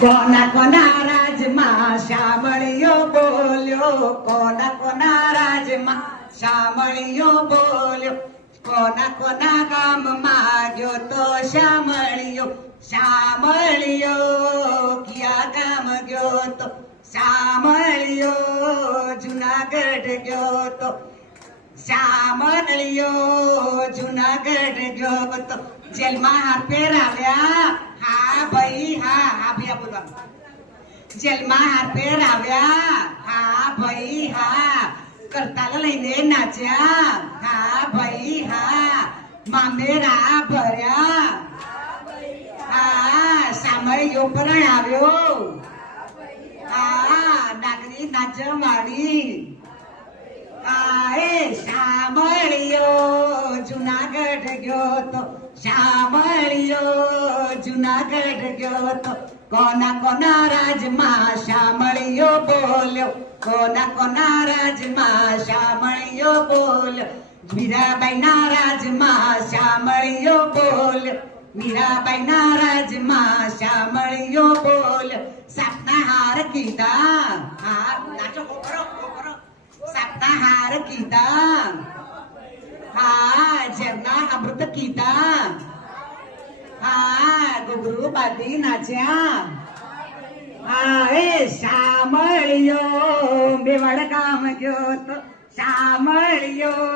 કોના કોના રાજમાં શામળિયો બોલ્યો, કોના કોના રાજમાં શામળિયો બોલ્યો, કોના કોના ગામમાં ગયો તો શામળિયો, શામળિયો ક્યાં ગામ ગયો તો શામળિયો જુનાગઢ ગયો તો, શામળિયો જુનાગઢ ગયો તો, જેલમાં હાથ પહેરાવ્યા, હા ભાઈ હા ભૈયા બોલવાનું, જેલમાં હાથ પહેરાવ્યા, હા ભાઈ હા, કરતાલ લઈને નાચ્યા, હા ભાઈ હા, મામેરા ભર્યા, હા શામળિયો પરણાવ્યો, હા નાગરી નાચવાડી, શામળિયો જુનાગઢ ગયો તો, શામળિયો જુનાગઢ ગયો તો, કોના કોના રાજમાં શામળિયો બોલ્યો, કોના કોના રાજમાં શામળિયો બોલ્યો, મીરાબાઈના રાજમાં શામળિયો બોલ્યો, મીરાબાઈના રાજમાં શામળિયો બોલ્યો, સાતના હાર કીધા, હા નાચો કરો સાતના હાર કીધા, હા જેમના અમૃત કીધા, હા ઘૂઘરું બાંધી નાચ્યા, હા શામળિયો મેવાડ ગામ ગયો તો, શામળિયો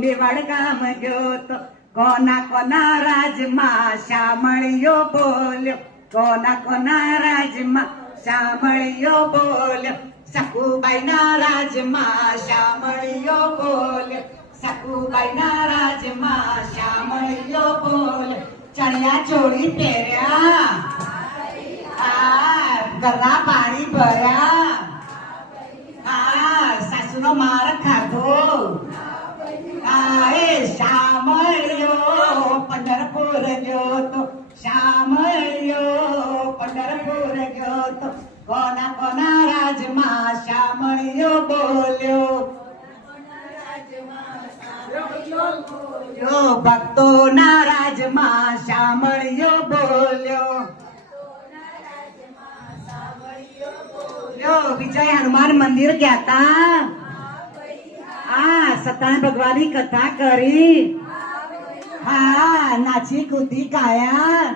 મેવાડ ગામ ગયો તો, કોના કોના રાજમાં શામળિયો બોલ્યો, કોના કોના રાજમાં શામળિયો બોલ્યો, સકુબાઈના રાજમાં શામળિયો બોલ્યો, સકુબાઈના રાજમાં શામળિયો બોલ્યો, ચણિયા ચોળી પહેર્યા, હા ઘરના પાણી ભર્યા, હા સાસુનો માર ખાધો, હા શામળિયો પંઢરપુર ગયો તો, શામળિયો પંઢરપુર ગયો તો, કોના કોના રાજમાં શામળિયો બોલ્યો, ભક્તોના રાજમાં શામળિયો બોલ્યો, વિજય હનુમાન મંદિર ગયા તા, હા સત્યનારાયણ ભગવાનની કથા કરી, હા નાચી કૂદી ગાયા,